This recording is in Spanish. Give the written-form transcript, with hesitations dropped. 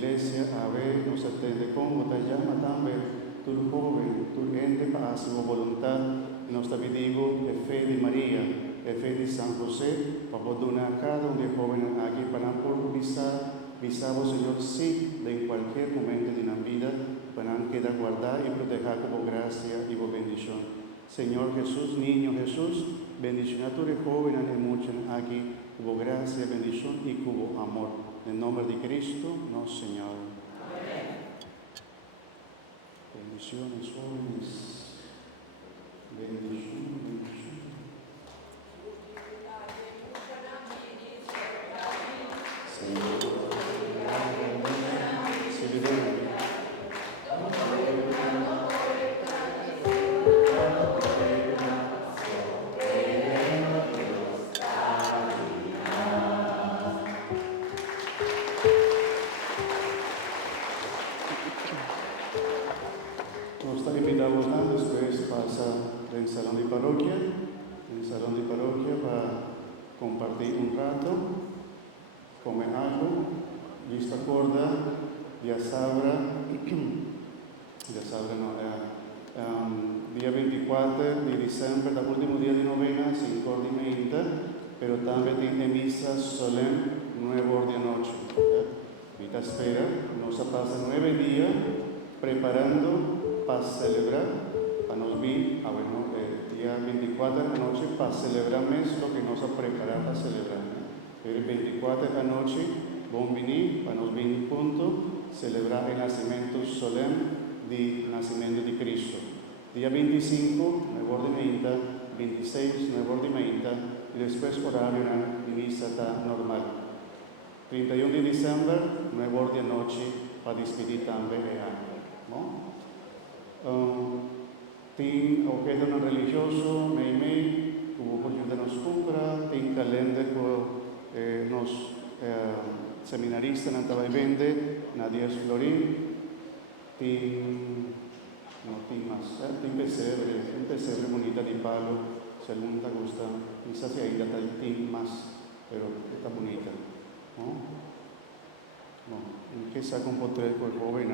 iglesia, a ver, nos attende como te llama también, tu joven, tu ente para su voluntad, nos te digo, de fe de María, de fe de San José, para poder cada un de joven aquí para por visamos, Señor, sí, de en cualquier momento de la vida, para quedar guardar y proteger como gracia y por bendición. Señor Jesús, niño Jesús, bendición a tu joven, a mucho aquí, como gracia, bendición y como amor. En nombre de Cristo, no Señor. Amén. Bendiciones, jóvenes. Bendición, bendición. Señor. Nos invitamos después pasa en el salón de parroquia, para compartir un rato, comer algo, lista corda, ya sabrá día 24 de diciembre, el último día de novena, 5:30, pero también tiene misa solemne, 9 de la noche. Vita espera, nos pasa 9 días preparando para celebrar, para nos ver, día 24 de la noche, para celebrar lo que nos ha preparado para celebrar. El 24 de la noche, vamos a venir, para nos venir juntos, celebrar el nacimiento solemne del nacimiento de Cristo. Día 25, 9:30, 26, 9:30, y después horario de misa normal. 31 de diciembre, 9 de la noche, para despedir también el año. Tiene objeto no religioso, mei, como por de nos compra, tiene calendario nos seminaristas en vende, Nadia Florín, tiene un pesebre bonita de palo, si alguno te gusta, quizás si ahí tiene más, pero está bonita. ¿No? ¿Qué saca un potre por joven?